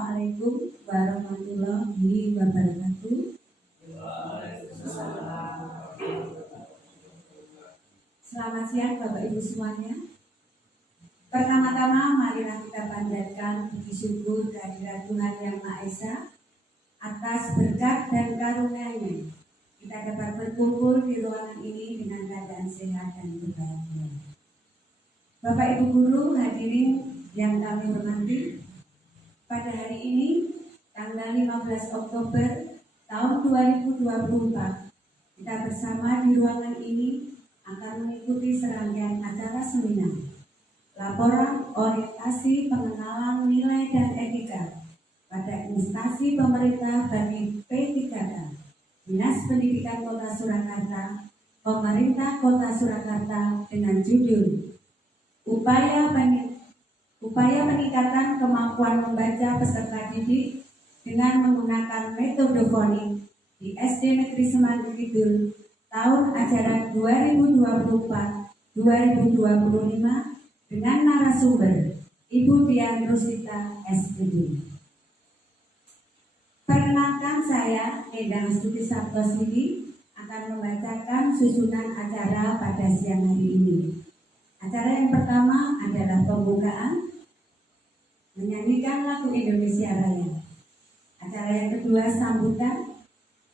Assalamualaikum warahmatullahi wabarakatuh. Selamat siang Bapak Ibu semuanya. Pertama-tama marilah kita panjatkan puji syukur kehadirat Tuhan Yang Maha Esa atas berkat dan karunia-Nya. Kita dapat berkumpul di ruangan ini dengan keadaan sehat dan berbahagia. Bapak Ibu guru hadirin yang kami hormati, pada hari ini tanggal 15 Oktober tahun 2024 kita bersama di ruangan ini akan mengikuti serangkaian acara seminar laporan orientasi pengenalan nilai dan etika pada instansi pemerintah bagi P3K, Dinas Pendidikan Kota Surakarta, Pemerintah Kota Surakarta, dengan judul Upaya peningkatan kemampuan membaca peserta didik dengan menggunakan metode fonik di SD Negeri Semanggi Kidul tahun ajaran 2024-2025 dengan narasumber Ibu Dian Rosita SPD. Perkenalkan, saya Endang Astuti Sabtosidi akan membacakan susunan acara pada siang hari ini. Acara yang pertama adalah pembukaan, menyanyikan lagu Indonesia Raya. Acara yang kedua sambutan,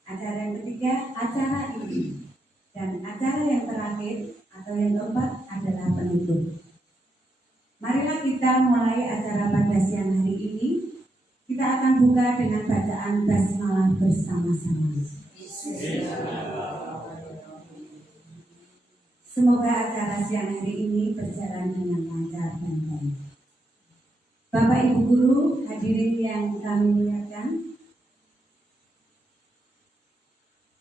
acara yang ketiga acara ini, dan acara yang terakhir atau yang keempat adalah penutup. Marilah kita mulai acara pada siang hari ini. Kita akan buka dengan bacaan basmalah bersama-sama. Semoga acara siang hari ini berjalan dengan lancar dan baik. Bapak Ibu guru hadirin yang kami muliakan,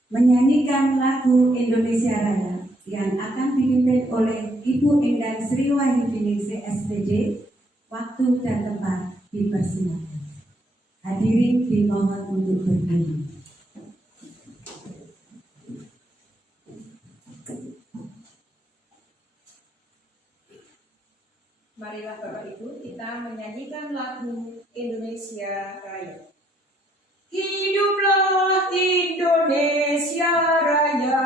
menyanyikan lagu Indonesia Raya yang akan dipimpin oleh Ibu Endang Sri Wahyuningsih SPD, waktu dan tempat dipersilakan. Hadirin dimohon untuk berdiri. Marilah Bapak Ibu kita menyanyikan lagu Indonesia Raya. Hiduplah Indonesia Raya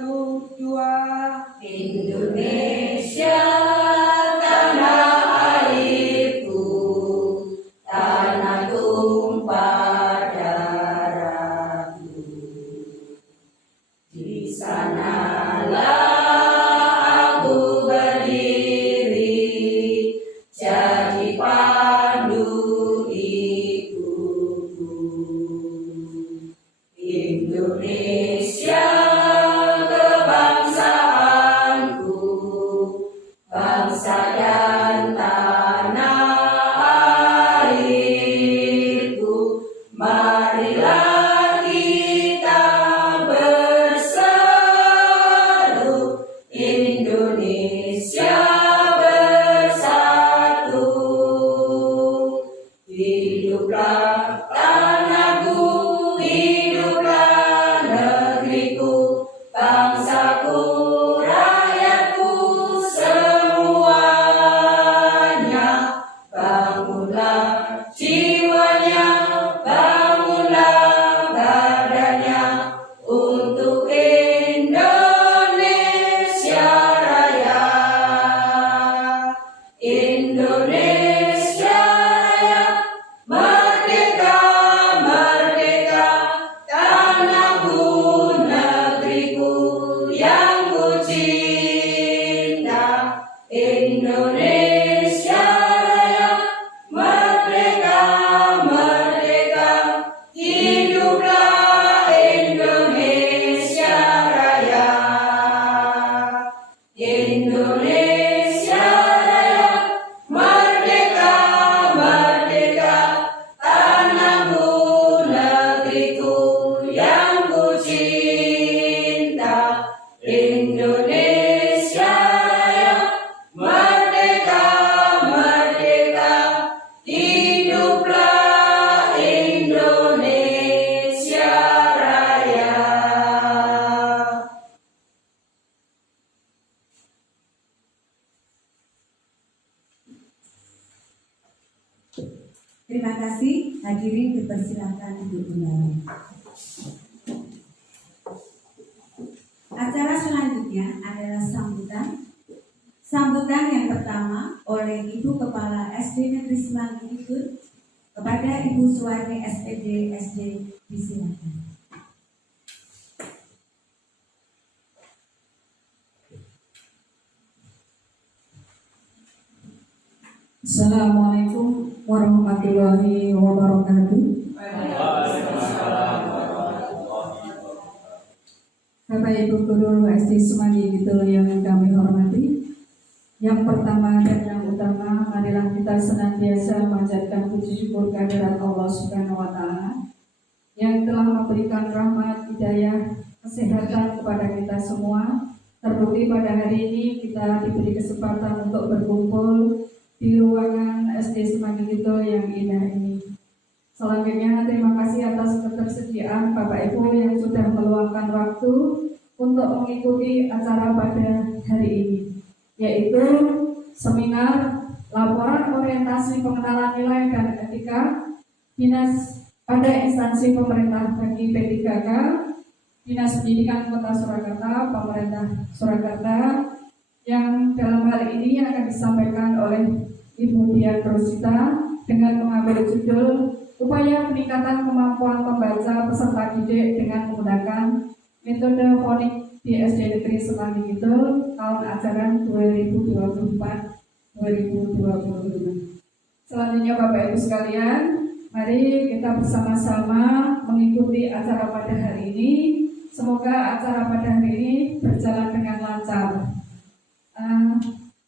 tujuan Indonesia tanah airku, tanah tumpah darahku. Di sanalah aku berdiri, jadi pandu ibuku. Indonesia kebangsaanku, bangsa dan tanah airku. Marilah kita berseru, Indonesia bersatu. Hiduplah tanahku, hiduplah negeriku, bangsaku, rakyatku semuanya. Bangunlah jiwanya, bangunlah badannya untuk Indonesia Raya. Indonesia Raya kasih, hadirin dipersilakan duduk kembali. Acara selanjutnya adalah sambutan. Sambutan yang pertama oleh Ibu Kepala SD Negeri Semanggi Kidul kepada Ibu Suwarni SPD SD, disilakan. Assalamualaikum warahmatullahi wabarakatuh. Bapak Ibu Guru SD Semanggi Kidul yang kami hormati, yang pertama dan yang utama, marilah kita senantiasa memanjatkan puji syukur kehadirat Allah Subhanahu wa Ta'ala yang telah memberikan rahmat, hidayah, kesehatan kepada kita semua. Terbukti pada hari ini kita diberi kesempatan untuk berkumpul di ruangan SD Semanggi Kidul yang indah ini. Selanjutnya, terima kasih atas ketersediaan Bapak Ibu yang sudah meluangkan waktu untuk mengikuti acara pada hari ini, yaitu seminar laporan orientasi pengenalan nilai dan etika dinas pada instansi pemerintah bagi P3K, Dinas Pendidikan Kota Surakarta, Pemerintah Surakarta, yang dalam hari ini akan disampaikan oleh Ibu Dian Rosita dengan mengambil judul Upaya Peningkatan Kemampuan Membaca Peserta Didik dengan menggunakan metode fonik di SD Negeri Semanggi Kidul tahun ajaran 2024-2025. Selanjutnya Bapak Ibu sekalian, mari kita bersama-sama mengikuti acara pada hari ini. Semoga acara pada hari ini berjalan dengan lancar.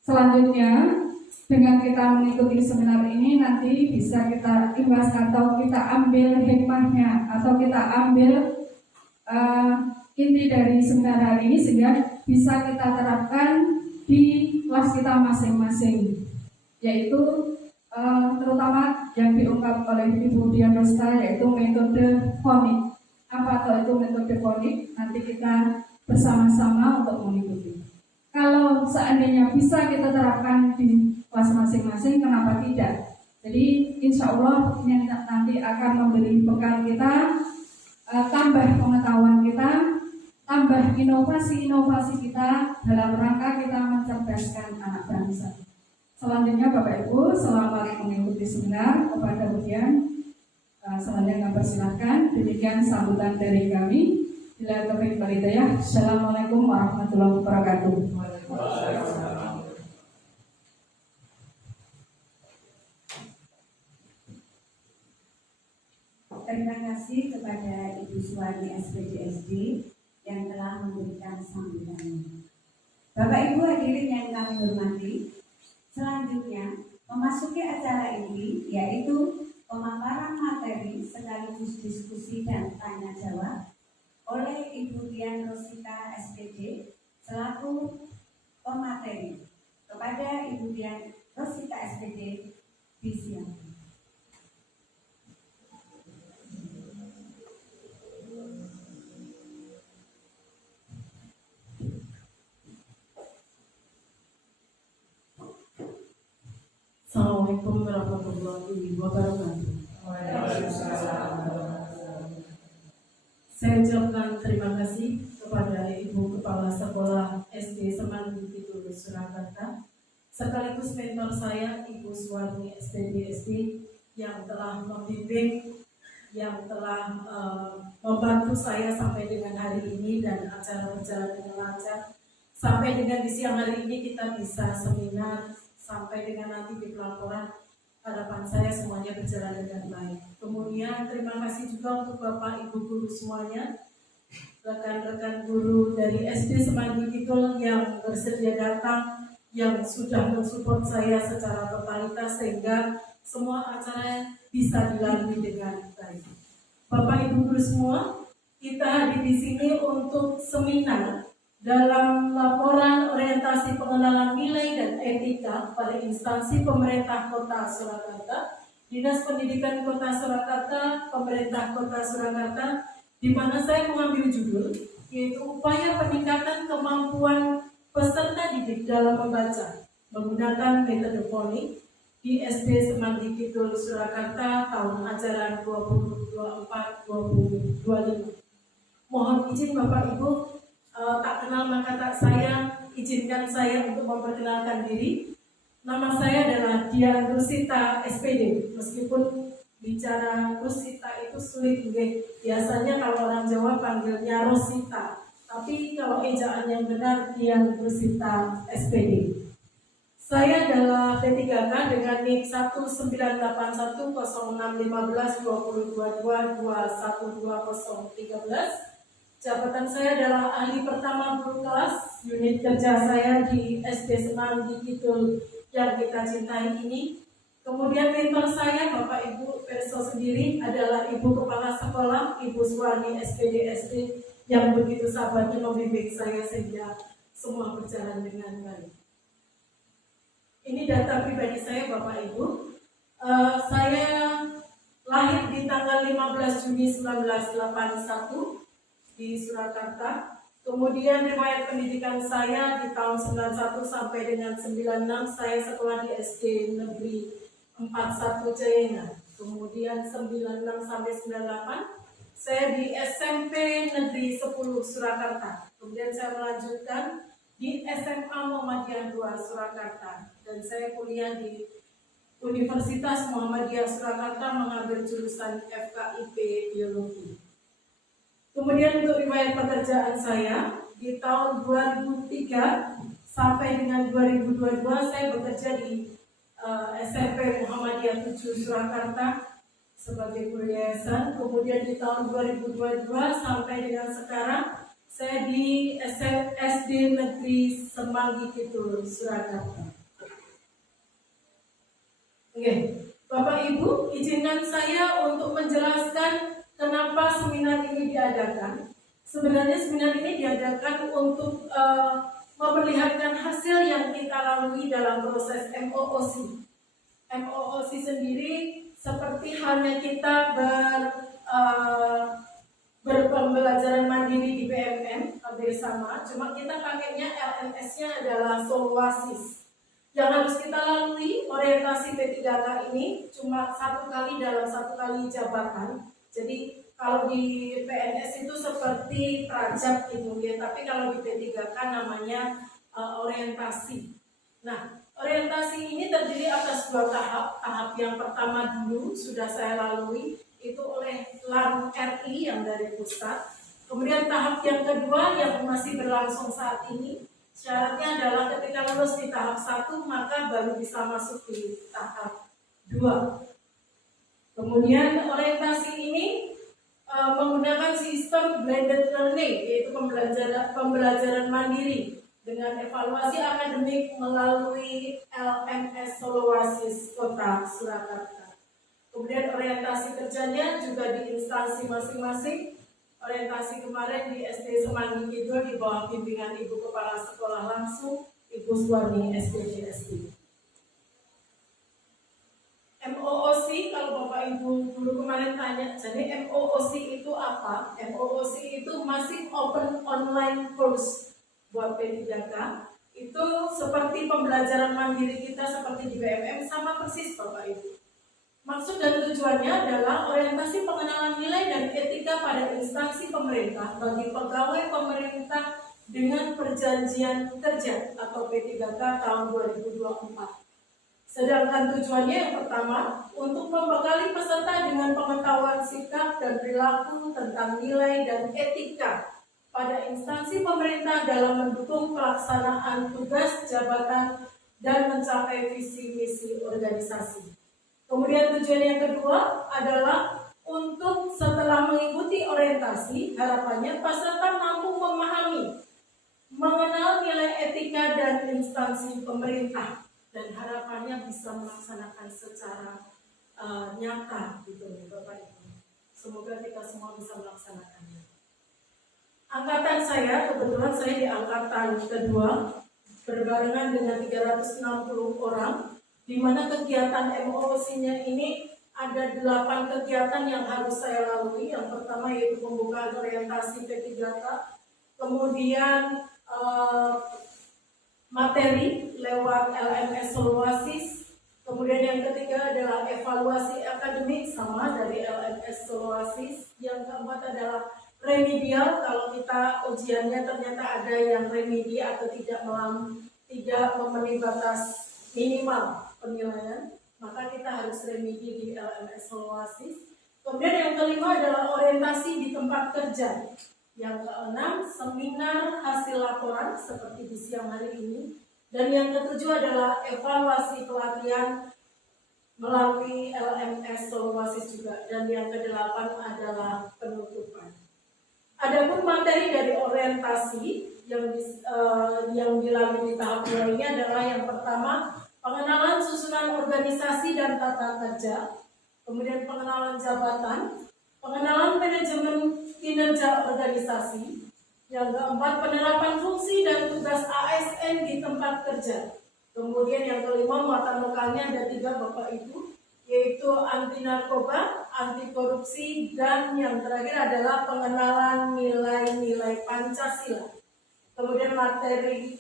Selanjutnya, dengan kita mengikuti seminar ini nanti bisa kita imbas atau kita ambil hikmahnya atau kita ambil inti dari seminar hari ini sehingga bisa kita terapkan di kelas kita masing-masing, yaitu terutama yang diungkap oleh Ibu Dian Rosita yaitu metode fonik. Apa itu metode fonik? Nanti kita bersama-sama untuk mengikuti. Kalau seandainya bisa kita terapkan di kelas masing-masing, kenapa tidak? Jadi insya Allah ini nanti akan memberi bekal kita, tambah pengetahuan kita, tambah inovasi-inovasi kita dalam rangka kita mencerdaskan anak bangsa. Selanjutnya Bapak Ibu, selamat mengikuti seminar. Kepada Budian, selanjutnya persilahkan. Demikian sambutan dari kami. Bila taufiq wal hidayah. Assalamualaikum warahmatullahi wabarakatuh. Terima kasih kepada Ibu Suwarni SPD SD yang telah memberikan sambutannya. Bapak Ibu hadirin yang kami hormati, selanjutnya memasuki acara ini yaitu pemaparan materi sekaligus diskusi dan tanya jawab oleh Ibu Dian Rosita SPD selaku pemateri. Kepada Ibu Dian Rosita SPD, disilakan. Assalamualaikum warahmatullahi wabarakatuh. Saya ucapkan terima kasih kepada Ibu Kepala Sekolah SD Semanggi Kidul Surakarta, sekaligus mentor saya Ibu Suwarni SPD SD yang telah membimbing, yang telah membantu saya sampai dengan hari ini dan acara berjalan dengan lancar. Sampai dengan di siang hari ini kita bisa seminar, sampai dengan nanti di pelaporan, harapan saya semuanya berjalan dengan baik. Kemudian terima kasih juga untuk Bapak Ibu guru semuanya, rekan-rekan guru dari SD Semanggi Kidul yang bersedia datang, yang sudah mensupport saya secara totalitas sehingga semua acara bisa dilalui dengan baik. Bapak Ibu guru semua, kita hadir di sini untuk seminar dalam laporan orientasi pengenalan nilai dan etika pada instansi pemerintah Kota Surakarta, Dinas Pendidikan Kota Surakarta, Pemerintah Kota Surakarta, di mana saya mengambil judul yaitu upaya peningkatan kemampuan peserta didik dalam membaca menggunakan metode fonik di SD Semanggi Kidul Surakarta tahun ajaran 2024-2025. Mohon izin Bapak Ibu, tak kenal maka tak sayang, izinkan saya untuk memperkenalkan diri. Nama saya adalah Dian Rusita SPD. Meskipun bicara Rusita itu sulit, biasanya kalau orang Jawa panggilnya Rosita. Tapi kalau ejaan yang benar Dian Rusita SPD. Saya adalah P3K dengan NIK 1981106152222212013. Jabatan saya adalah ahli pertama guru kelas. Unit kerja saya di SD Semanggi Kidul yang kita cintai ini. Kemudian mentor saya, Bapak Ibu perso sendiri, adalah Ibu Kepala Sekolah, Ibu Suwarni SPD SD, yang begitu sabarnya membimbing saya sehingga semua berjalan dengan baik. Ini data pribadi saya, Bapak Ibu. Saya lahir di tanggal 15 Juni 1981 di Surakarta. Kemudian riwayat pendidikan saya di tahun 91 sampai dengan 96 saya sekolah di SD Negeri 41 Jayengan. Kemudian 96 sampai 98 saya di SMP Negeri 10 Surakarta. Kemudian saya melanjutkan di SMA Muhammadiyah 2 Surakarta dan saya kuliah di Universitas Muhammadiyah Surakarta mengambil jurusan FKIP Biologi. Kemudian untuk riwayat pekerjaan saya di tahun 2003 sampai dengan 2022 saya bekerja di SMP Muhammadiyah 7 Surakarta sebagai guru yayasan. Kemudian di tahun 2022 sampai dengan sekarang saya di SD Negeri Semanggi Kidul Surakarta. Oke, Bapak Ibu, izinkan saya untuk menjelaskan kenapa seminar ini diadakan. Sebenarnya seminar ini diadakan untuk memperlihatkan hasil yang kita lalui dalam proses MOOC. MOOC sendiri seperti halnya kita berpembelajaran mandiri di BMM, hampir sama, cuma kita pakainya LMS-nya adalah Soloasis. Yang harus kita lalui orientasi P3K ini cuma 1 kali dalam 1 kali jabatan. Jadi kalau di PNS itu seperti prajab gitu ya, tapi kalau di P3K namanya orientasi. Nah, orientasi ini terdiri atas 2 tahap. Tahap yang pertama dulu sudah saya lalui, itu oleh LAN RI yang dari pusat. Kemudian tahap yang kedua yang masih berlangsung saat ini, syaratnya adalah ketika lulus di tahap 1 maka baru bisa masuk di tahap 2. Kemudian orientasi ini menggunakan sistem blended learning, yaitu pembelajaran mandiri dengan evaluasi akademik melalui LMS Soloasis Kota Surakarta. Kemudian orientasi kerjanya juga di instansi masing-masing. Orientasi kemarin di SD Semanggi Kidul di bawah bimbingan Ibu Kepala Sekolah langsung, Ibu Suwarni SDGSD. MOOC, kalau Bapak Ibu dulu kemarin tanya, jadi MOOC itu apa? MOOC itu Massive Open Online Course buat P3K. Itu seperti pembelajaran mandiri kita seperti di BMM, sama persis Bapak Ibu. Maksud dan tujuannya adalah orientasi pengenalan nilai dan etika pada instansi pemerintah bagi pegawai pemerintah dengan perjanjian kerja atau P3K tahun 2024. Sedangkan tujuannya yang pertama, untuk membekali peserta dengan pengetahuan sikap dan perilaku tentang nilai dan etika pada instansi pemerintah dalam mendukung pelaksanaan tugas jabatan dan mencapai visi misi organisasi. Kemudian tujuan yang kedua adalah untuk setelah mengikuti orientasi, harapannya peserta mampu memahami, mengenal nilai etika dan instansi pemerintah, dan harapannya bisa melaksanakan secara nyata gitu nih Bapak Ibu. Semoga kita semua bisa melaksanakannya. Angkatan saya, kebetulan saya di angkatan kedua, berbarengan dengan 360 orang, di mana kegiatan MOOC-nya ini ada 8 kegiatan yang harus saya lalui. Yang pertama yaitu pembukaan orientasi P3K, kemudian materi lewat LMS Soloasis, Kemudian yang ketiga adalah evaluasi akademik, sama dari LMS Soloasis. Yang keempat adalah remedial, kalau kita ujiannya ternyata ada yang remedi atau tidak memenuhi batas minimal penilaian, maka kita harus remedi di LMS Soloasis. Kemudian yang kelima adalah orientasi di tempat kerja. Yang keenam, seminar hasil laporan seperti di siang hari ini. Dan yang ketujuh adalah evaluasi pelatihan melalui LMS Soloasis juga. Dan yang kedelapan adalah penutupan. Adapun materi dari orientasi yang dilalui di tahap 2 ini adalah yang pertama, pengenalan susunan organisasi dan tata kerja, kemudian pengenalan jabatan, pengenalan manajemen kinerja organisasi, yang keempat, penerapan fungsi dan tugas ASN di tempat kerja. Kemudian yang kelima, muatan lokalnya ada 3 Bapak Ibu, yaitu anti narkoba, anti korupsi, dan yang terakhir adalah pengenalan nilai-nilai Pancasila. Kemudian materi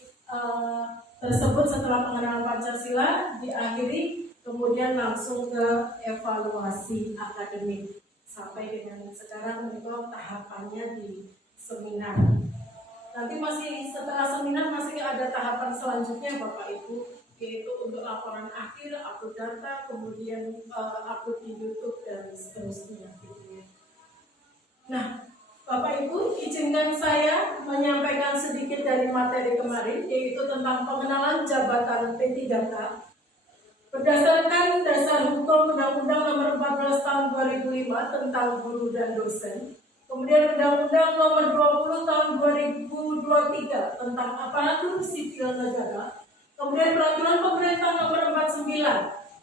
tersebut setelah pengenalan Pancasila diakhiri, kemudian langsung ke evaluasi akademik. Sampai dengan sekarang itu tahapannya di seminar. Nanti masih setelah seminar masih ada tahapan selanjutnya Bapak Ibu, yaitu untuk laporan akhir, upload data, kemudian upload di YouTube dan seterusnya. Nah, Bapak Ibu, izinkan saya menyampaikan sedikit dari materi kemarin, yaitu tentang pengenalan jabatan P3K. Berdasarkan dasar hukum Undang-Undang Nomor 14 Tahun 2005 tentang guru dan dosen, kemudian Undang-Undang Nomor 20 Tahun 2023 tentang aparatur sipil negara, kemudian Peraturan Pemerintah Nomor 49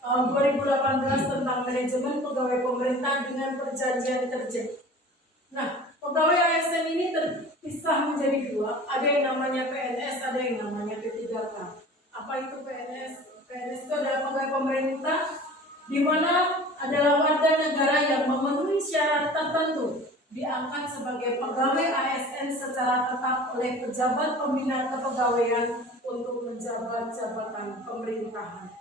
Tahun 2018 tentang manajemen pegawai pemerintah dengan perjanjian kerja. Nah, pegawai ASN ini terpisah menjadi 2, ada yang namanya PNS, ada yang namanya P3K. Apa itu PNS? PNS itu adalah pegawai pemerintah di mana adalah warga negara yang memenuhi syarat tertentu diangkat sebagai pegawai ASN secara tetap oleh pejabat pembina kepegawaian untuk menjabat jabatan pemerintahan.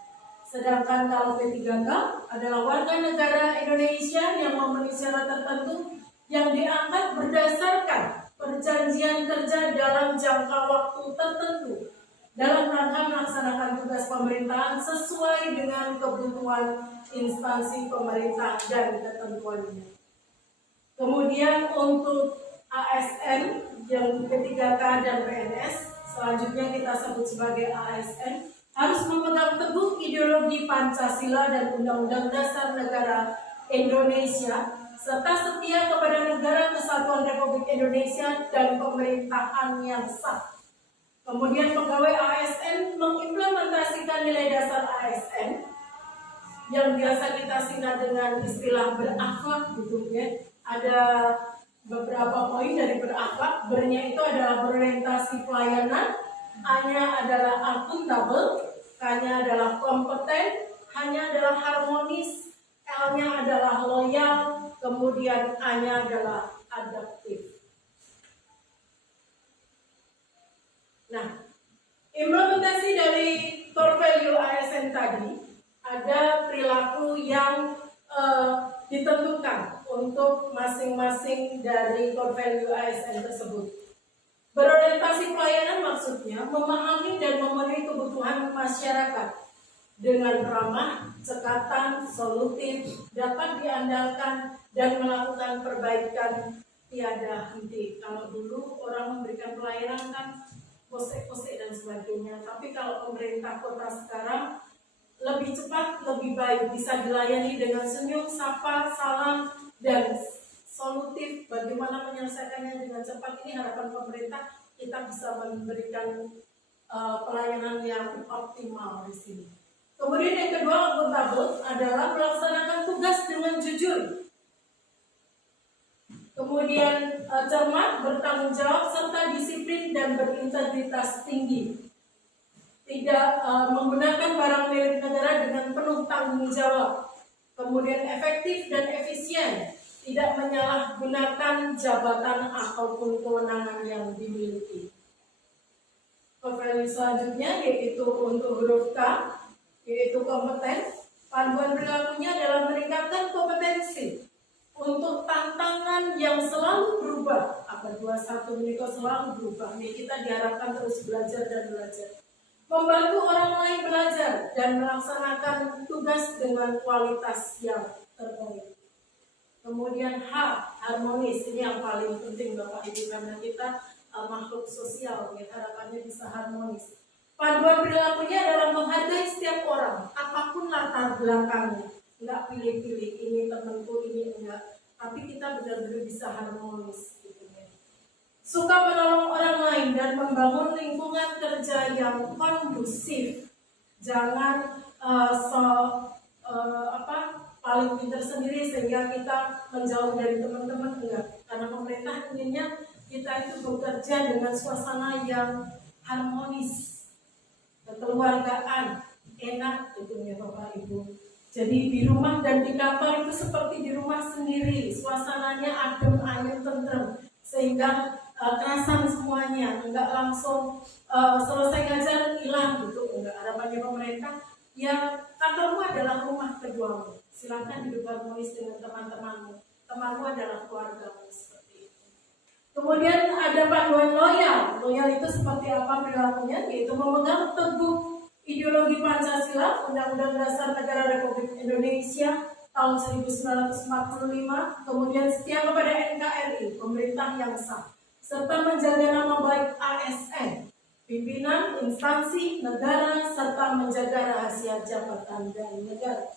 Sedangkan kalau P3K adalah warga negara Indonesia yang memenuhi syarat tertentu yang diangkat berdasarkan perjanjian kerja dalam jangka waktu tertentu dalam rangka melaksanakan tugas pemerintahan sesuai dengan kebutuhan instansi pemerintah dan ketentuannya. Kemudian untuk ASN yang P3K dan PNS, selanjutnya kita sebut sebagai ASN, harus memegang teguh ideologi Pancasila dan Undang-Undang Dasar Negara Indonesia, serta setia kepada Negara Kesatuan Republik Indonesia dan pemerintahan yang sah. Kemudian pegawai ASN mengimplementasikan nilai dasar ASN yang biasa kita singkat dengan istilah berakhlak gitu ya. Ada beberapa poin dari berakhlak. Bernya itu adalah berorientasi pelayanan, A-nya adalah akuntabel, K-nya adalah kompeten, H-nya adalah harmonis, L-nya adalah loyal, kemudian A-nya adalah adaptif. Nah, implementasi dari core value ASN tadi ada perilaku yang ditentukan untuk masing-masing dari core value ASN tersebut. Berorientasi pelayanan maksudnya memahami dan memenuhi kebutuhan masyarakat dengan ramah, cekatan, solutif, dapat diandalkan dan melakukan perbaikan tiada henti. Kalau dulu orang memberikan pelayanan kan kosek-kosek dan sebagainya. Tapi kalau pemerintah kota sekarang lebih cepat, lebih baik, bisa dilayani dengan senyum, sapa, salam, dan solutif. Bagaimana menyelesaikannya dengan cepat, ini harapan pemerintah, kita bisa memberikan pelayanan yang optimal di sini. Kemudian yang kedua, akuntabel adalah melaksanakan tugas dengan jujur. Kemudian cermat, bertanggung jawab, serta disiplin dan berintegritas tinggi. Tidak menggunakan barang milik negara dengan penuh tanggung jawab. Kemudian efektif dan efisien, tidak menyalahgunakan jabatan ataupun kewenangan yang dimiliki. Value selanjutnya yaitu untuk huruf K, yaitu kompeten. Panduan perilakunya adalah meningkatkan kompetensi untuk tantangan yang selalu berubah. Abad 21 ini kok selalu berubah. Ini kita diharapkan terus belajar dan belajar. Membantu orang lain belajar dan melaksanakan tugas dengan kualitas yang terbaik. Kemudian H, harmonis. Ini yang paling penting Bapak Ibu, karena kita makhluk sosial, ya, harapannya bisa harmonis. Panduan perilakunya adalah menghargai setiap orang, apapun latar belakangnya. Enggak pilih-pilih, ini temanku, ini enggak. Tapi kita benar-benar bisa harmonis. Gitu ya. Suka menolong orang lain dan membangun lingkungan kerja yang kondusif. Jangan paling pintar sendiri sehingga kita menjauh dari teman-teman, enggak. Karena pemerintah inginnya kita itu bekerja dengan suasana yang harmonis, kekeluargaan, enak gitu ya Bapak Ibu. Jadi di rumah dan di kantor itu seperti di rumah sendiri, suasananya adem, ayem, tentrem, sehingga kerasan semuanya, enggak langsung selesai ngajar hilang gitu, enggak. Harapannya pemerintah, ya kantormu adalah rumah keduamu, silakan hidup harmonis dengan teman-temanmu, temanmu adalah keluargamu, seperti itu. Kemudian ada panduan loyal. Loyal itu seperti apa perilakunya? Yaitu memegang teguh ideologi Pancasila, Undang-Undang Dasar Negara Republik Indonesia tahun 1945, kemudian setia kepada NKRI, pemerintah yang sah, serta menjaga nama baik ASN, pimpinan, instansi, negara, serta menjaga rahasia jabatan dan negara.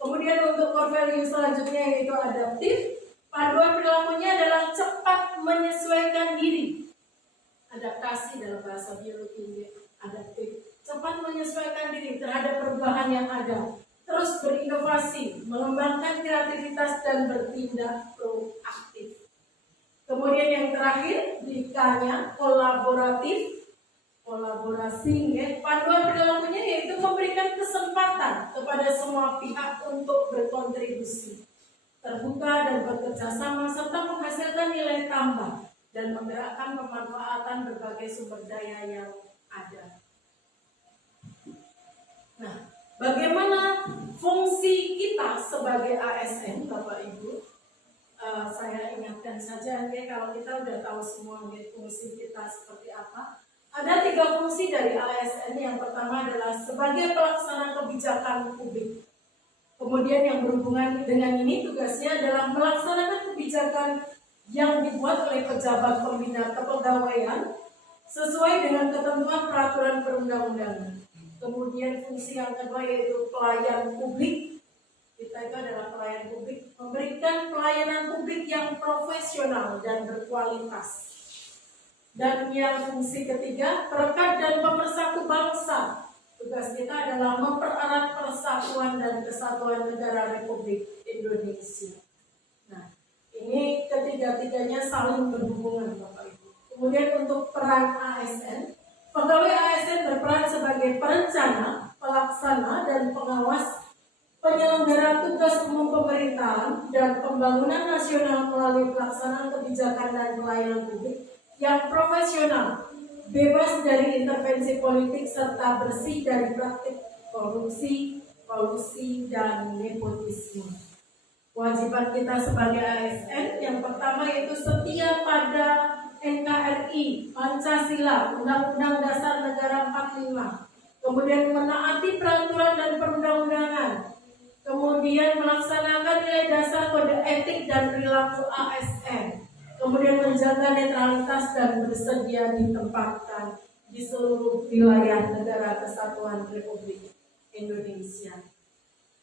Kemudian untuk core value selanjutnya yaitu adaptif. Panduan perilakunya adalah cepat menyesuaikan diri. Adaptasi dalam bahasa biologi, adaptif. Cepat menyesuaikan diri terhadap perubahan yang ada. Terus berinovasi, mengembangkan kreativitas dan bertindak proaktif. Kemudian yang terakhir, D-nya kolaboratif. Kolaborasi, ya. Panduan perilakunya yaitu memberikan kesempatan kepada semua pihak untuk berkontribusi, terbuka dan bekerja sama, serta menghasilkan nilai tambah dan menggerakkan pemanfaatan berbagai sumber daya yang ada. Nah, bagaimana fungsi kita sebagai ASN, Bapak Ibu? Saya ingatkan saja, ya, kalau kita udah tahu semua ya, fungsi kita seperti apa. Ada 3 fungsi dari ASN. Yang pertama adalah sebagai pelaksana kebijakan publik. Kemudian yang berhubungan dengan ini tugasnya adalah melaksanakan kebijakan yang dibuat oleh pejabat pembina kepegawaian sesuai dengan ketentuan peraturan perundang-undangan. Kemudian fungsi yang kedua yaitu pelayan publik. Kita itu adalah pelayan publik, memberikan pelayanan publik yang profesional dan berkualitas. Dan yang fungsi ketiga, perekat dan pemersatu bangsa. Tugas kita adalah mempererat persatuan dan kesatuan negara Republik Indonesia. Nah, ini ketiga-tiganya saling berhubungan, Bapak Ibu. Kemudian untuk peran ASN, pegawai ASN berperan sebagai perencana, pelaksana, dan pengawas penyelenggara tugas umum pemerintahan dan pembangunan nasional melalui pelaksanaan kebijakan dan pelayanan publik yang profesional, bebas dari intervensi politik, serta bersih dari praktik korupsi, kolusi, dan nepotisme. Kewajiban kita sebagai ASN yang pertama yaitu setia pada NKRI, Pancasila, Undang-Undang Dasar Negara 45. Kemudian menaati peraturan dan perundang-undangan. Kemudian melaksanakan nilai dasar kode etik dan perilaku ASN. Kemudian menjaga netralitas dan bersedia ditempatkan di seluruh wilayah negara kesatuan Republik Indonesia.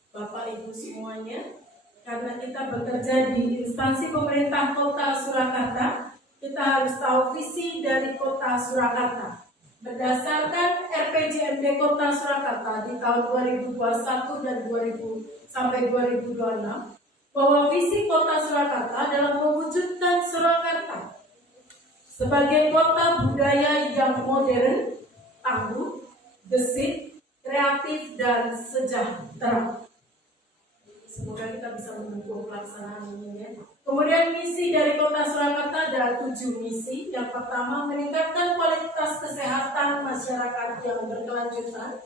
Bapak Ibu semuanya, karena kita bekerja di instansi pemerintah Kota Surakarta, kita harus tahu visi dari Kota Surakarta. Berdasarkan RPJMD Kota Surakarta di tahun 2021 dan 2000 sampai 2026, bahwa visi Kota Surakarta adalah mewujudkan Surakarta sebagai kota budaya yang modern, tangguh, gesit, kreatif, dan sejahtera. Semoga kita bisa mendukung pelaksanaan ini, ya. Kemudian misi dari Kota Surakarta ada 7 misi. Yang pertama, meningkatkan kualitas kesehatan masyarakat yang berkelanjutan.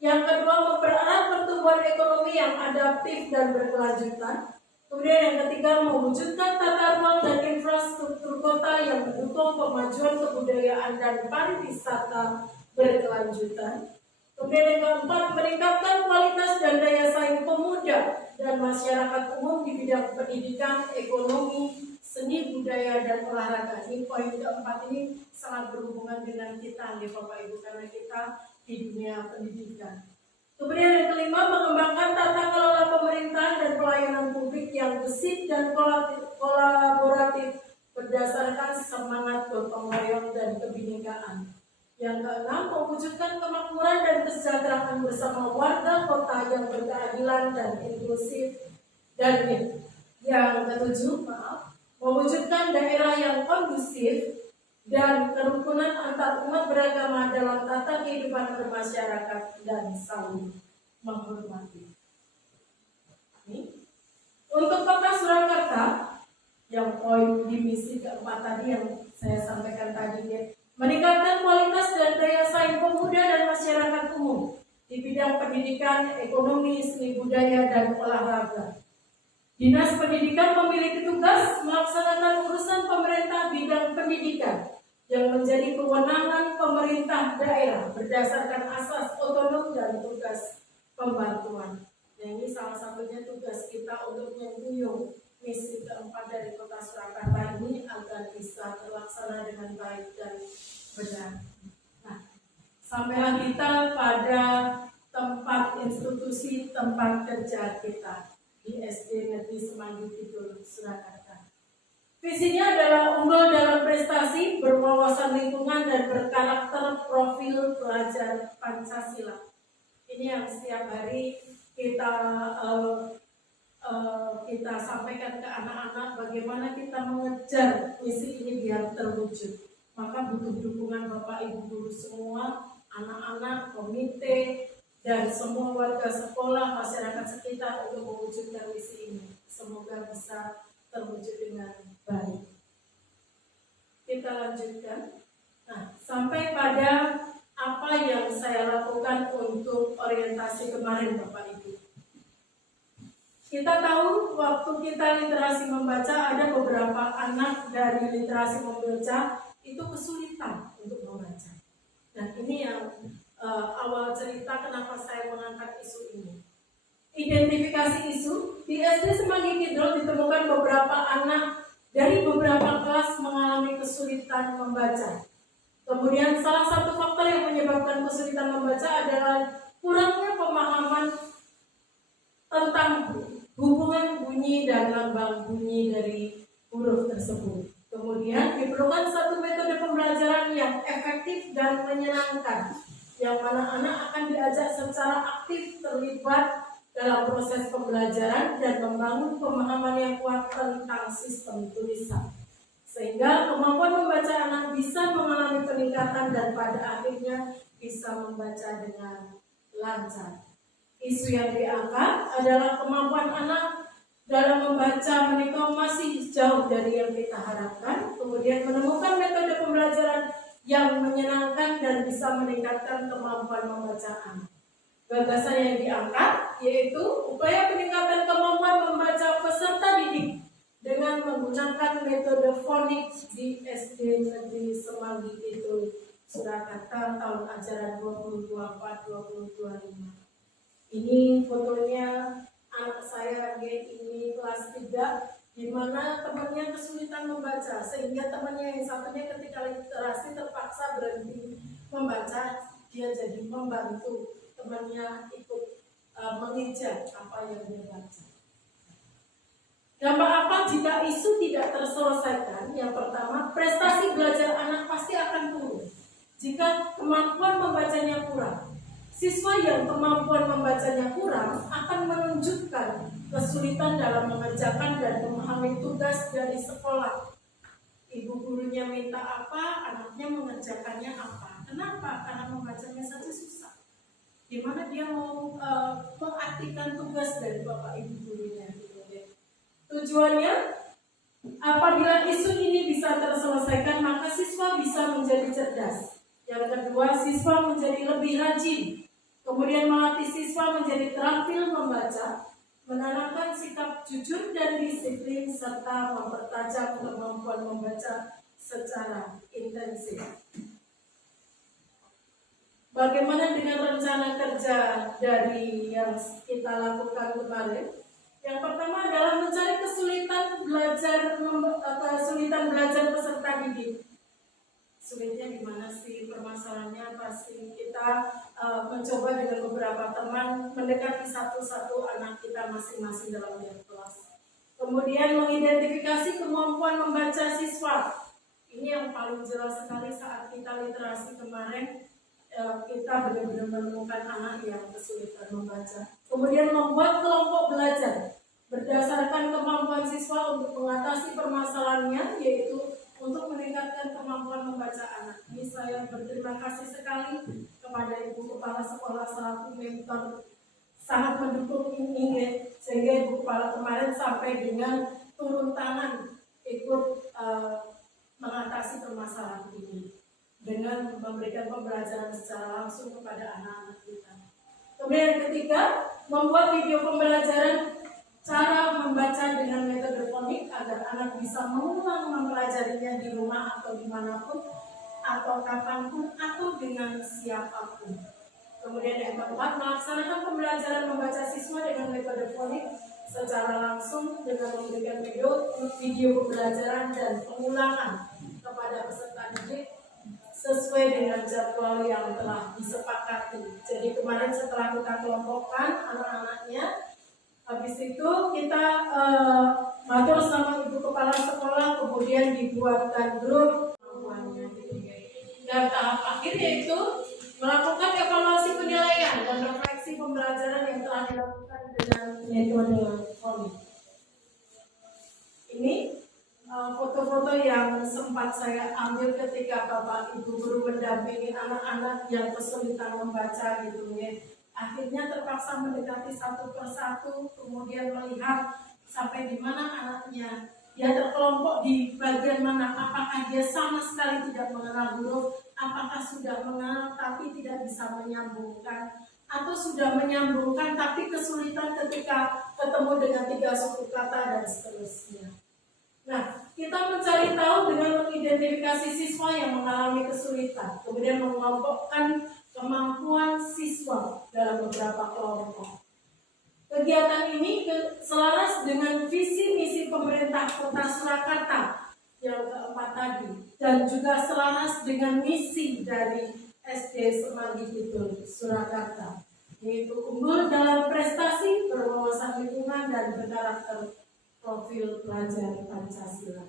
Yang kedua, mempererat pertumbuhan ekonomi yang adaptif dan berkelanjutan. Kemudian yang ketiga, mewujudkan tata ruang dan infrastruktur kota yang mendukung kemajuan kebudayaan dan pariwisata berkelanjutan. Kemudian yang keempat, meningkatkan kualitas dan daya saing pemuda dan masyarakat umum di bidang pendidikan, ekonomi, seni, budaya, dan olahraga. Ini poin keempat ini sangat berhubungan dengan kita, nih Bapak Ibu, karena kita di dunia pendidikan. Kemudian yang kelima, mengembangkan tata kelola pemerintahan dan pelayanan publik yang gesit dan kolaboratif berdasarkan semangat gotong royong dan kebinekaan. Yang keenam, mewujudkan kemakmuran dan kesejahteraan bersama warga kota yang berkeadilan dan inklusif. Dan yang ketujuh, mewujudkan daerah yang kondusif dan kerukunan antar umat beragama dalam tata kehidupan bermasyarakat dan saling menghormati. Untuk Kota Surakarta, yang poin di misi keempat tadi yang saya sampaikan tadi, meningkatkan kualitas dan daya saing pemuda dan masyarakat umum di bidang pendidikan, ekonomi, seni budaya, dan olahraga. Dinas Pendidikan memiliki tugas melaksanakan urusan pemerintah bidang pendidikan yang menjadi kewenangan pemerintah daerah berdasarkan asas otonom dan tugas pembantuan. Nah, ini salah satunya tugas kita untuk mengguyur misi keempat dari Kota Surakarta ini agar bisa terlaksana dengan baik dan benar. Nah, sampailah kita pada tempat institusi tempat kerja kita di SD Negeri Semanggi Kidul, Surakarta. Visinya adalah unggul dalam prestasi, berwawasan lingkungan, dan berkarakter profil pelajar Pancasila. Ini yang setiap hari kita sampaikan ke anak-anak bagaimana kita mengejar misi ini biar terwujud. Maka butuh dukungan Bapak Ibu guru semua, anak-anak, komite, dan semua warga sekolah, masyarakat sekitar untuk mewujudkan misi ini. Semoga bisa terwujud dengan baik. Kita lanjutkan. Nah, sampai pada apa yang saya lakukan untuk orientasi kemarin Bapak Ibu. Kita tahu waktu kita literasi membaca ada beberapa anak dari literasi membaca itu kesulitan untuk membaca. Dan ini yang awal cerita kenapa saya mengangkat isu ini. Identifikasi isu, di SD Semanggi Kidul ditemukan beberapa anak dari beberapa kelas mengalami kesulitan membaca. Kemudian salah satu faktor yang menyebabkan kesulitan membaca adalah kurangnya pemahaman tentang hubungan bunyi dan lambang bunyi dari huruf tersebut. Kemudian diperlukan satu metode pembelajaran yang efektif dan menyenangkan, yang mana anak akan diajak secara aktif terlibat dalam proses pembelajaran dan membangun pemahaman yang kuat tentang sistem tulisan. Sehingga kemampuan membaca anak bisa mengalami peningkatan dan pada akhirnya bisa membaca dengan lancar. Isu yang diangkat adalah kemampuan anak dalam membaca menikah masih jauh dari yang kita harapkan. Kemudian menemukan metode pembelajaran yang menyenangkan dan bisa meningkatkan kemampuan membaca anak. Gagasan yang diangkat yaitu upaya peningkatan kemampuan membaca peserta didik dengan menggunakan metode fonik di SD Negeri Semanggi Kidul, Surakarta tahun ajaran 2024-2025. Ini fotonya anak saya ini kelas 3, di mana temannya kesulitan membaca sehingga temannya yang satunya ketika literasi terpaksa berhenti membaca, dia jadi membantu temannya ikut mengejar apa yang dia baca. Dampak apa jika isu tidak terselesaikan? Yang pertama, prestasi belajar anak pasti akan turun jika kemampuan membacanya kurang. Siswa yang kemampuan membacanya kurang akan menunjukkan kesulitan dalam mengerjakan dan memahami tugas dari sekolah. Ibu gurunya minta apa, anaknya mengerjakannya apa. Kenapa? Karena membacanya saja susah. Di mana dia mau mengartikan tugas dari bapak ibu gurunya. Tujuannya, apabila isu ini bisa terselesaikan, maka siswa bisa menjadi cerdas. Yang kedua, siswa menjadi lebih rajin. Kemudian melatih siswa menjadi terampil membaca, menanamkan sikap jujur dan disiplin, serta mempertajam kemampuan membaca secara intensif. Bagaimana dengan rencana kerja dari yang kita lakukan kemarin? Yang pertama adalah mencari kesulitan belajar peserta didik. Sulitnya di mana sih permasalahannya? Pasti kita mencoba dengan beberapa teman mendekati satu-satu anak kita masing-masing dalam kelas. Kemudian mengidentifikasi kemampuan membaca siswa. Ini yang paling jelas sekali saat kita literasi kemarin. Kita benar-benar menemukan anak yang kesulitan membaca. Kemudian membuat kelompok belajar berdasarkan kemampuan siswa untuk mengatasi permasalahannya, yaitu untuk meningkatkan kemampuan membaca anak. Ini saya berterima kasih sekali kepada Ibu Kepala Sekolah selaku mentor, sangat mendukung ini, sehingga Ibu Kepala kemarin sampai dengan turun tangan ikut mengatasi permasalahan ini dengan memberikan pembelajaran secara langsung kepada anak-anak kita. Kemudian yang ketiga, membuat video pembelajaran cara membaca dengan metode fonik agar anak bisa mengulang mempelajarinya di rumah atau dimanapun, atau kapanpun, atau dengan siapapun. Kemudian yang keempat, melaksanakan pembelajaran membaca siswa dengan metode fonik secara langsung dengan memberikan video pembelajaran dan pengulangan kepada peserta didik sesuai dengan jadwal yang telah disepakati. Jadi kemarin setelah kita kelompokkan anak-anaknya, habis itu kita matur sama Ibu Kepala Sekolah, kemudian dibuatkan grup kemampuannya gitu. Dan tahap akhir yaitu melakukan evaluasi penilaian dan refleksi pembelajaran yang telah dilakukan dengan metode fonik. Ini foto-foto yang sempat saya ambil ketika Bapak Ibu guru mendampingi anak-anak yang kesulitan membaca gitu ya. Akhirnya terpaksa mendekati satu persatu, kemudian melihat sampai di mana anaknya. Dia terkelompok di bagian mana, apakah dia sama sekali tidak mengenal huruf, apakah sudah mengenal tapi tidak bisa menyambungkan, atau sudah menyambungkan tapi kesulitan ketika ketemu dengan 3 suku kata dan seterusnya. Nah, kita mencari tahu dengan mengidentifikasi siswa yang mengalami kesulitan, kemudian mengelompokkan kemampuan siswa dalam beberapa kelompok. Kegiatan ini selaras dengan visi misi pemerintah Kota Surakarta yang keempat tadi, dan juga selaras dengan misi dari SD Semanggi Kidul Surakarta, yaitu unggul dalam prestasi, berwawasan lingkungan, dan berkarakter profil pelajar Pancasila.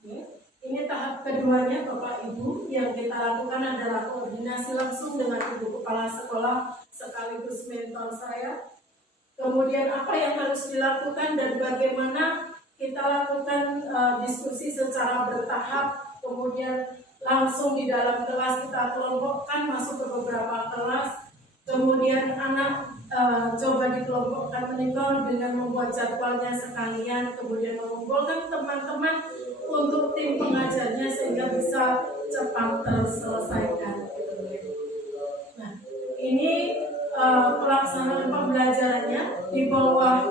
Ya. Ini tahap keduanya Bapak Ibu, yang kita lakukan adalah koordinasi langsung dengan Ibu Kepala Sekolah sekaligus mentor saya. Kemudian apa yang harus dilakukan dan bagaimana kita lakukan diskusi secara bertahap. Kemudian langsung di dalam kelas kita kelompokkan masuk ke beberapa kelas. Kemudian anak coba dikelompokkan menikah dengan membuat jadwalnya sekalian, kemudian mengumpulkan teman-teman untuk tim pengajarnya sehingga bisa cepat terselesaikan. Nah, ini pelaksanaan pembelajarannya di bawah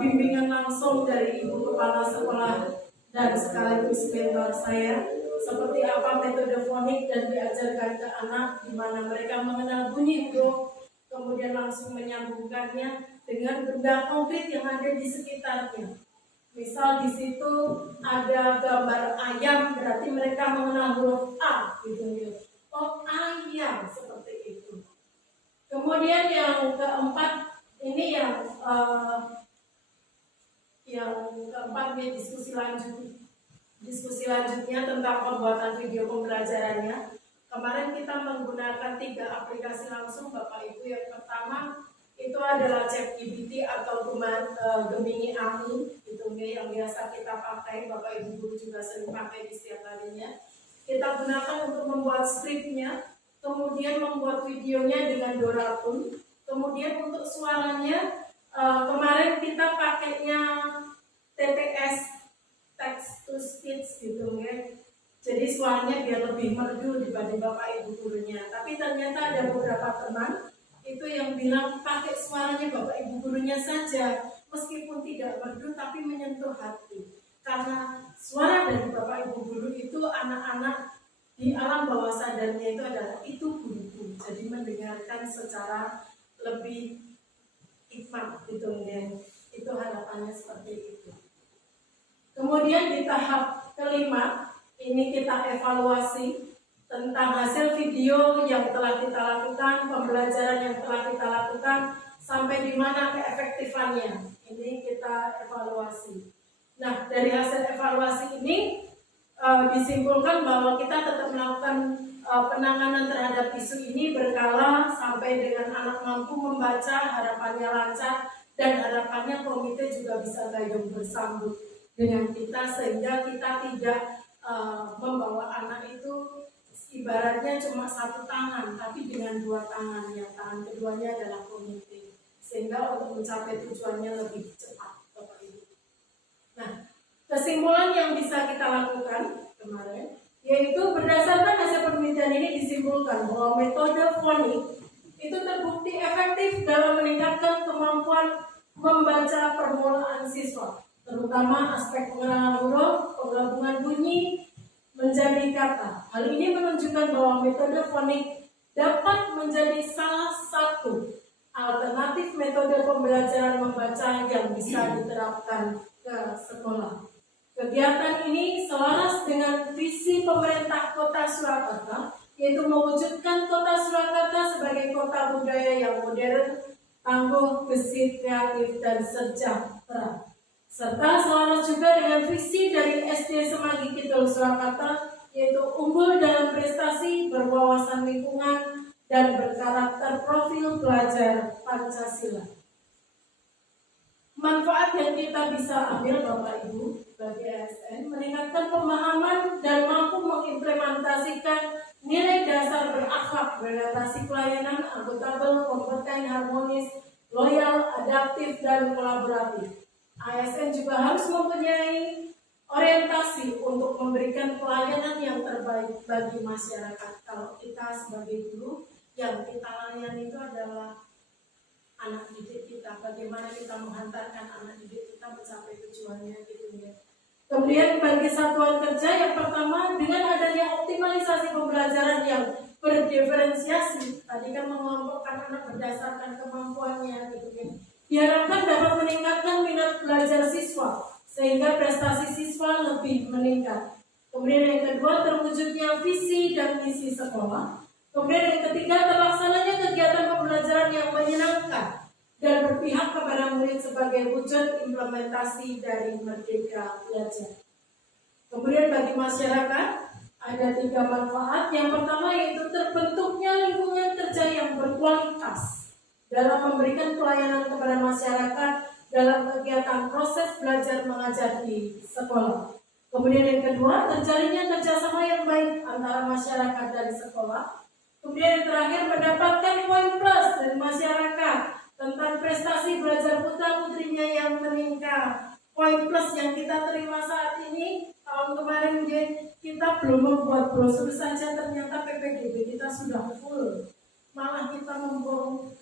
bimbingan langsung dari Ibu Kepala Sekolah dan sekaligus mentor saya. Seperti apa metode fonik dan diajarkan ke anak, di mana mereka mengenal bunyi huruf, kemudian langsung menyambungkannya dengan benda konkret yang ada di sekitarnya. Misal di situ ada gambar ayam, berarti mereka mengenal huruf A, gitu ya. Oh, ayam, seperti itu. Kemudian yang keempat, ini yang keempat nih, diskusi lanjutnya tentang pembuatan video pembelajarannya. Kemarin kita menggunakan 3 aplikasi langsung Bapak Ibu. Yang pertama itu adalah ChatGPT atau Gemini AI, itu yang biasa kita pakai, Bapak Ibu guru juga sering pakai di setiap harinya. Kita gunakan untuk membuat skripnya, kemudian membuat videonya dengan Dorapun, kemudian untuk suaranya kemarin kita pakainya TTS, text to speech gitu ya. Jadi Jadi suaranya biar lebih merdu dibanding Bapak Ibu gurunya. Tapi ternyata ada beberapa teman itu yang bilang pakai suaranya Bapak Ibu gurunya saja, meskipun tidak merdu tapi menyentuh hati. Karena suara dari Bapak Ibu guru itu anak-anak di alam bawah sadarnya itu adalah itu guruku. Jadi mendengarkan secara lebih hikmat gitu ya. Itu harapannya seperti itu. Kemudian di tahap kelima, ini kita evaluasi tentang hasil video yang telah kita lakukan, pembelajaran yang telah kita lakukan, sampai di mana keefektifannya. Ini kita evaluasi. Nah, dari hasil evaluasi ini disimpulkan bahwa kita tetap melakukan penanganan terhadap isu ini berkala sampai dengan anak mampu membaca, harapannya lancar, dan harapannya komite juga bisa gayung bersambut dengan kita sehingga kita tidak membawa anak itu ibaratnya cuma satu tangan tapi dengan dua tangan, yang tangan keduanya adalah komite, sehingga untuk mencapai tujuannya lebih cepat Bapak Ibu. Nah, kesimpulan yang bisa kita lakukan kemarin yaitu berdasarkan hasil penelitian ini disimpulkan bahwa metode fonik itu terbukti efektif dalam meningkatkan kemampuan membaca permulaan siswa, terutama aspek pengenalan huruf, penggabungan bunyi menjadi kata. Hal ini menunjukkan bahwa metode fonik dapat menjadi salah satu alternatif metode pembelajaran membaca yang bisa diterapkan ke sekolah. Kegiatan ini selaras dengan visi pemerintah Kota Surakarta, yaitu mewujudkan Kota Surakarta sebagai kota budaya yang modern, tangguh, gesit, kreatif, dan sejahtera. Serta selaras juga dengan visi dari SD Semanggi Kidul Surakarta, yaitu unggul dalam prestasi, berwawasan lingkungan, dan berkarakter profil pelajar Pancasila. Manfaat yang kita bisa ambil Bapak Ibu bagi ASN meningkatkan pemahaman dan mampu mengimplementasikan nilai dasar berakhlak, beradaptasi pelayanan, akuntabel, kompeten, harmonis, loyal, adaptif, dan kolaboratif. ASN juga harus mempunyai orientasi untuk memberikan pelayanan yang terbaik bagi masyarakat. Kalau kita sebagai guru, yang kita layani itu adalah anak didik kita, bagaimana kita menghantarkan anak didik kita mencapai tujuannya gitu ya. Kemudian bagi satuan kerja yang pertama dengan adanya optimalisasi pembelajaran yang berdiferensiasi, tadi kan mengelompokkan anak berdasarkan kemampuannya gitu ya. Diharapkan dapat meningkatkan minat belajar siswa sehingga prestasi siswa lebih meningkat. Kemudian yang kedua terwujudnya visi dan misi sekolah. Kemudian yang ketiga, terlaksananya kegiatan pembelajaran yang menyenangkan dan berpihak kepada murid sebagai wujud implementasi dari Merdeka Belajar. Kemudian bagi masyarakat, ada 3 manfaat. Yang pertama yaitu terbentuknya lingkungan kerja yang berkualitas dalam memberikan pelayanan kepada masyarakat dalam kegiatan proses belajar mengajar di sekolah. Kemudian yang kedua, terjalinnya kerjasama yang baik antara masyarakat dan sekolah. Kemudian yang terakhir, mendapatkan poin plus dari masyarakat tentang prestasi belajar putra-putrinya yang meningkat. Poin plus yang kita terima saat ini, tahun kemarin kita belum membuat brosur saja, ternyata PPDB kita sudah full. Malah kita memborong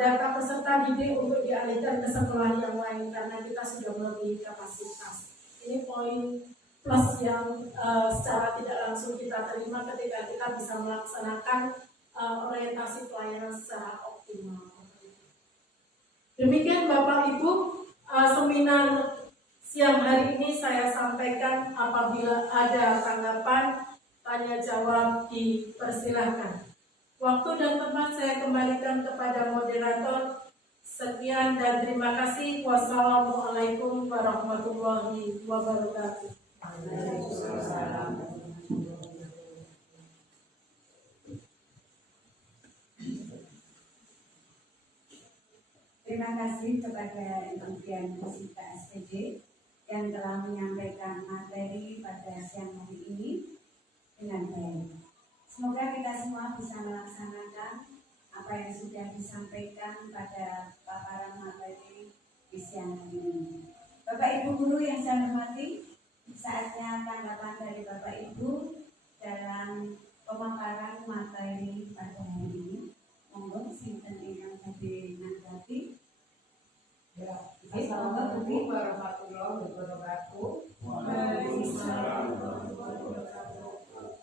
data peserta didik untuk dialihkan ke sekolah yang lain karena kita sudah melebihi kapasitas. Ini poin plus yang secara tidak langsung kita terima ketika kita bisa melaksanakan orientasi pelayanan secara optimal. Demikian Bapak Ibu, seminar siang hari ini saya sampaikan. Apabila ada tanggapan, tanya jawab, dipersilahkan. Waktu dan tempat saya kembalikan kepada moderator. Sekian dan terima kasih. Wassalamualaikum warahmatullahi wabarakatuh. Terima kasih kepada Kementerian Musika SPJ yang telah menyampaikan materi pada siang hari ini dengan baik. Semoga kita semua bisa melaksanakan apa yang sudah disampaikan pada paparan materi di siang hari ini. Bapak Ibu guru yang saya hormati, saatnya tanggapan dari Bapak Ibu tentang pemaparan materi pada hari ini. Monggo sinten ingkang badhe nanggapi. Assalamualaikum warahmatullahi wabarakatuh.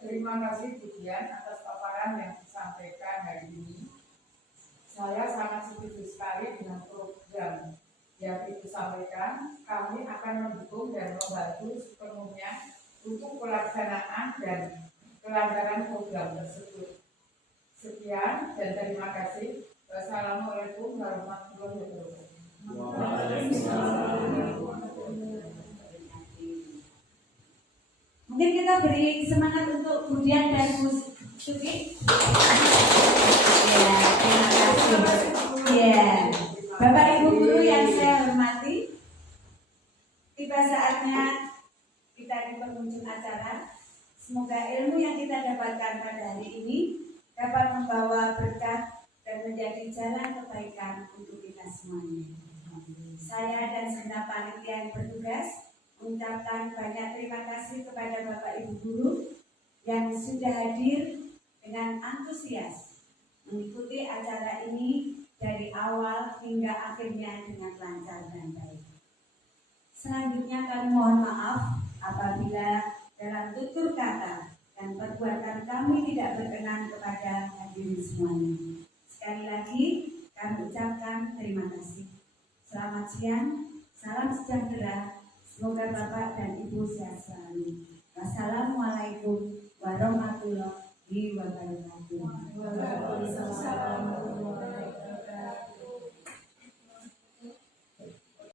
Terima kasih Budian atas paparan yang disampaikan hari ini. Saya sangat setuju sekali dengan program yang Ibu sampaikan. Kami akan mendukung dan membantu sepenuhnya untuk pelaksanaan dan kelancaran program tersebut. Sekian dan terima kasih. Wassalamualaikum warahmatullahi wabarakatuh. Mungkin kita beri semangat untuk Budian dan Bu Suki. Ya, terima kasih. Ya, Bapak Ibu guru yang saya hormati, tiba saatnya kita di penghujung acara. Semoga ilmu yang kita dapatkan pada hari ini dapat membawa berkat dan menjadi jalan kebaikan untuk kita semuanya. Saya dan segenap panitia yang bertugas mengucapkan banyak terima kasih kepada Bapak Ibu guru yang sudah hadir dengan antusias mengikuti acara ini dari awal hingga akhirnya dengan lancar dan baik. Selanjutnya kami mohon maaf apabila dalam tutur kata dan perbuatan kami tidak berkenan kepada hadirin semuanya. Sekali lagi kami ucapkan terima kasih. Selamat siang, salam sejahtera. Semoga Bapak dan Ibu sehat selalu.